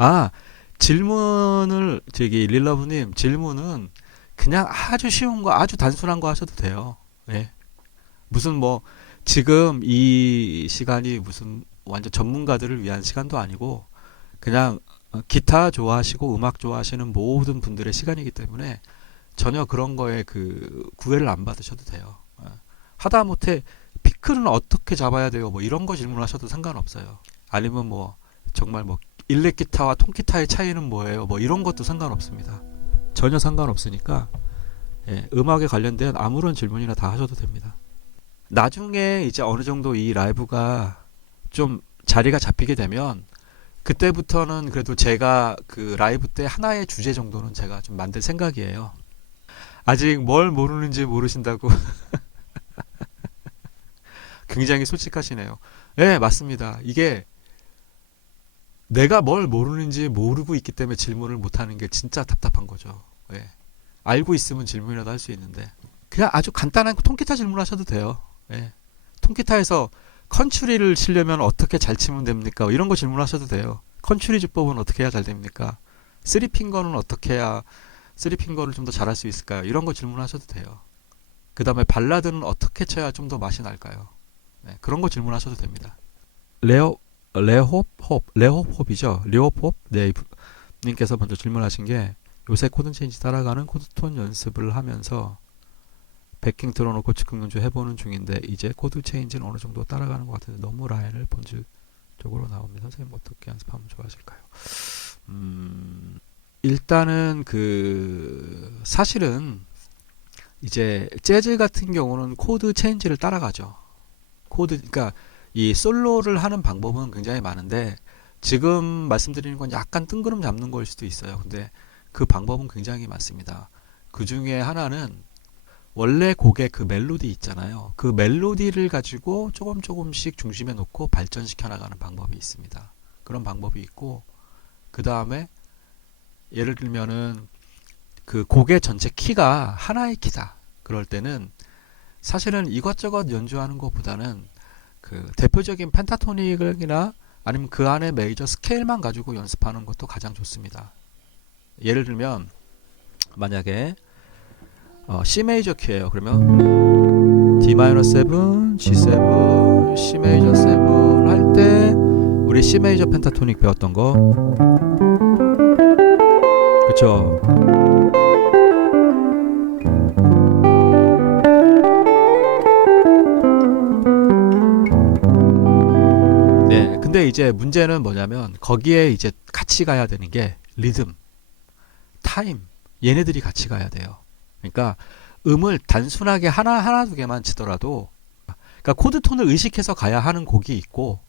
아, 질문을 저기 릴러브님 질문은 그냥 아주 쉬운 거, 아주 단순한 거 하셔도 돼요. 예. 무슨 뭐 지금 이 시간이 무슨 완전 전문가들을 위한 시간도 아니고 그냥 기타 좋아하시고 음악 좋아하시는 모든 분들의 시간이기 때문에 전혀 그런 거에 그 구애를 안 받으셔도 돼요. 하다못해 피크는 어떻게 잡아야 돼요? 뭐 이런 거 질문하셔도 상관없어요. 아니면 뭐 정말 뭐 일렉 기타와 통기타의 차이는 뭐예요? 뭐 이런 것도 상관없습니다. 전혀 상관없으니까 예, 음악에 관련된 아무런 질문이나 다 하셔도 됩니다. 나중에 이제 어느 정도 이 라이브가 좀 자리가 잡히게 되면 그때부터는 그래도 제가 그 라이브 때 하나의 주제 정도는 제가 좀 만들 생각이에요. 아직 뭘 모르는지 모르신다고 굉장히 솔직하시네요. 네, 맞습니다. 이게 내가 뭘 모르는지 모르고 있기 때문에 질문을 못하는 게 진짜 답답한 거죠. 예. 알고 있으면 질문이라도 할 수 있는데 그냥 아주 간단한 통기타 질문하셔도 돼요. 예. 통기타에서 컨츄리를 치려면 어떻게 잘 치면 됩니까? 이런 거 질문하셔도 돼요. 컨츄리 주법은 어떻게 해야 잘 됩니까? 쓰리핑거는 어떻게 해야 쓰리핑거를 좀 더 잘할 수 있을까요? 이런 거 질문하셔도 돼요. 그 다음에 발라드는 어떻게 쳐야 좀 더 맛이 날까요? 네, 그런 거 질문하셔도 됩니다. 레오 레호홉이죠. 리오홉 네, 님께서 먼저 질문하신 게 요새 코드 체인지 따라가는 코드톤 연습을 하면서 백킹 틀어놓고 즉흥 연주 해보는 중인데 이제 코드 체인지는 어느 정도 따라가는 것 같은데 너무 라인을 본질적으로 나옵니다. 선생님 어떻게 연습하면 좋아하실까요? 일단은 그 사실은 이제 재즈 같은 경우는 코드 체인지를 따라가죠. 코드 그러니까 이 솔로를 하는 방법은 굉장히 많은데 지금 말씀드리는 건 약간 뜬구름 잡는 걸 수도 있어요. 근데 그 방법은 굉장히 많습니다. 그 중에 하나는 원래 곡의 그 멜로디 있잖아요. 그 멜로디를 가지고 조금씩 중심에 놓고 발전시켜 나가는 방법이 있습니다. 그런 방법이 있고 그 다음에 예를 들면은 그 곡의 전체 키가 하나의 키다. 그럴 때는 사실은 이것저것 연주하는 것보다는 그 대표적인 펜타토닉이나 아니면 그 안에 메이저 스케일만 가지고 연습하는 것도 가장 좋습니다. 예를 들면 만약에 C 메이저 키예요. 그러면 D 마이너 7, G7, C 메이저 7 할 때 우리 C 메이저 펜타토닉 배웠던 거 그쵸? 네, 근데 이제 문제는 뭐냐면 거기에 이제 같이 가야 되는 게 리듬, 타임 얘네들이 같이 가야 돼요. 그러니까 음을 단순하게 하나 두 개만 치더라도 그러니까 코드톤을 의식해서 가야 하는 곡이 있고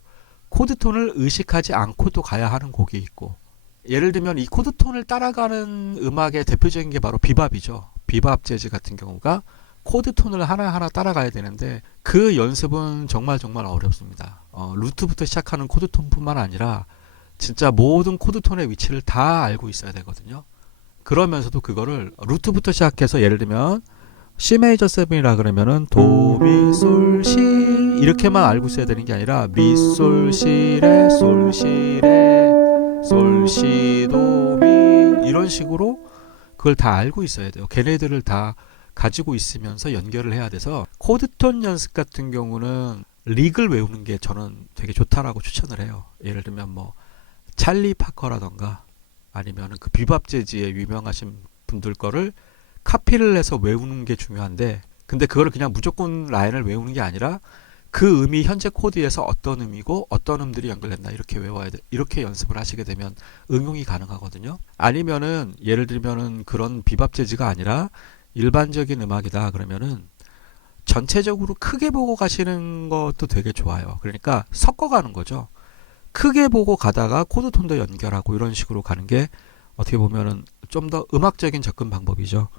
코드톤을 의식하지 않고도 가야 하는 곡이 있고 예를 들면 이 코드톤을 따라가는 음악의 대표적인 게 바로 비밥이죠. 비밥 재즈 같은 경우가 코드톤을 하나하나 따라가야 되는데 그 연습은 정말 어렵습니다. 루트부터 시작하는 코드톤뿐만 아니라 진짜 모든 코드톤의 위치를 다 알고 있어야 되거든요. 그러면서도 그거를 루트부터 시작해서 예를 들면 C 메이저 7이라 그러면은 도, 미, 솔, 시 이렇게만 알고 있어야 되는 게 아니라 미, 솔, 시, 레, 솔, 시, 레, 솔, 시, 도, 미 이런 식으로 그걸 다 알고 있어야 돼요. 걔네들을 다 가지고 있으면서 연결을 해야 돼서 코드톤 연습 같은 경우는 릭을 외우는 게 저는 되게 좋다라고 추천을 해요. 예를 들면 뭐 찰리 파커라던가 아니면 그 비밥 재즈의 유명하신 분들 거를 카피를 해서 외우는 게 중요한데 근데 그거를 그냥 무조건 라인을 외우는 게 아니라 그 음이 현재 코드에서 어떤 음이고 어떤 음들이 연결된다 이렇게 외워야 돼. 이렇게 연습을 하시게 되면 응용이 가능하거든요. 아니면은 예를 들면은 그런 비밥 재즈가 아니라 일반적인 음악이다 그러면은 전체적으로 크게 보고 가시는 것도 되게 좋아요. 그러니까 섞어가는 거죠. 크게 보고 가다가 코드톤도 연결하고 이런 식으로 가는 게 어떻게 보면은 좀 더 음악적인 접근 방법이죠.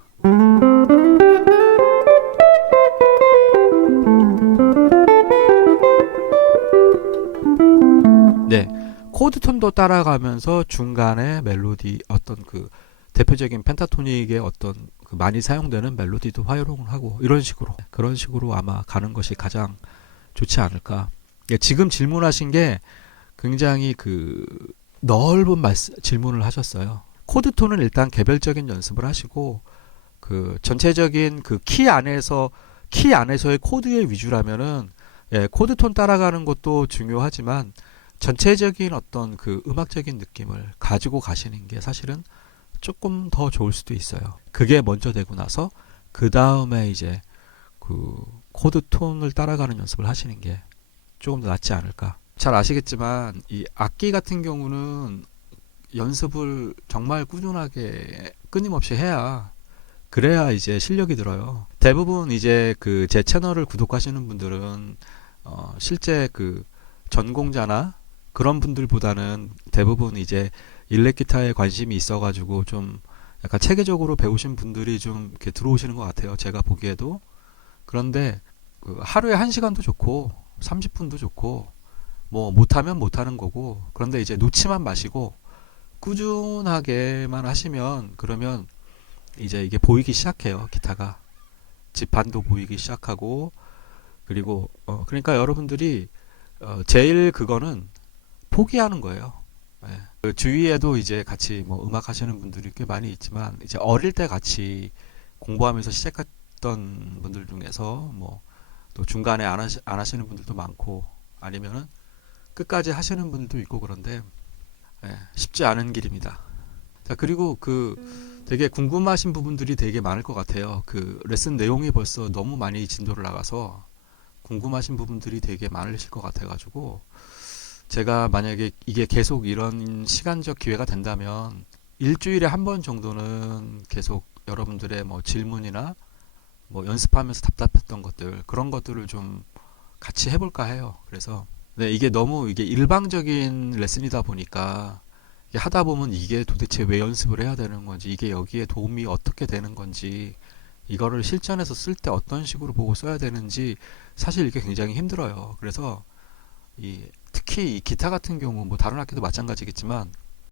네, 코드톤도 따라가면서 중간에 멜로디 어떤 그 대표적인 펜타토닉의 어떤 그 많이 사용되는 멜로디도 활용을 하고 이런 식으로 그런 식으로 아마 가는 것이 가장 좋지 않을까. 예, 지금 질문하신 게 굉장히 그 넓은 질문을 하셨어요. 코드 톤은 일단 개별적인 연습을 하시고 그 전체적인 그 키 안에서의 코드의 위주라면은 예, 코드 톤 따라가는 것도 중요하지만 전체적인 어떤 그 음악적인 느낌을 가지고 가시는 게 사실은 조금 더 좋을 수도 있어요. 그게 먼저 되고 나서 그 다음에 이제 그 코드 톤을 따라가는 연습을 하시는 게 조금 더 낫지 않을까. 잘 아시겠지만 이 악기 같은 경우는 연습을 정말 꾸준하게 끊임없이 해야 그래야 이제 실력이 들어요. 대부분 이제 그 제 채널을 구독하시는 분들은 실제 그 전공자나 그런 분들보다는 대부분 이제 일렉 기타에 관심이 있어가지고 좀 약간 체계적으로 배우신 분들이 좀 이렇게 들어오시는 것 같아요. 제가 보기에도. 그런데 그 하루에 1시간도 좋고 30분도 좋고 뭐 못하면 못하는 거고 그런데 이제 놓치만 마시고 꾸준하게만 하시면 그러면 이제 이게 보이기 시작해요. 기타가 지판도 보이기 시작하고 그리고 그러니까 여러분들이 제일 그거는 포기하는 거예요. 예. 그 주위에도 이제 같이 뭐 음악 하시는 분들이 꽤 많이 있지만 이제 어릴 때 같이 공부하면서 시작했던 분들 중에서 뭐 또 중간에 안 하시는 분들도 많고 아니면은 끝까지 하시는 분들도 있고 그런데 예, 쉽지 않은 길입니다. 자, 그리고 그 되게 궁금하신 부분들이 되게 많을 것 같아요. 그 레슨 내용이 벌써 너무 많이 진도를 나가서 궁금하신 부분들이 되게 많으실 것 같아가지고 제가 만약에 이게 계속 이런 시간적 기회가 된다면 일주일에 한 번 정도는 계속 여러분들의 뭐 질문이나 뭐 연습하면서 답답했던 것들 그런 것들을 좀 같이 해볼까 해요. 그래서 네, 이게 너무 이게 일방적인 레슨이다 보니까 이게 하다 보면 이게 도대체 왜 연습을 해야 되는 건지 이게 여기에 도움이 어떻게 되는 건지 이거를 실전에서 쓸 때 어떤 식으로 보고 써야 되는지 사실 이게 굉장히 힘들어요. 그래서 특히 이 기타 같은 경우 뭐 다른 악기도 마찬가지겠지만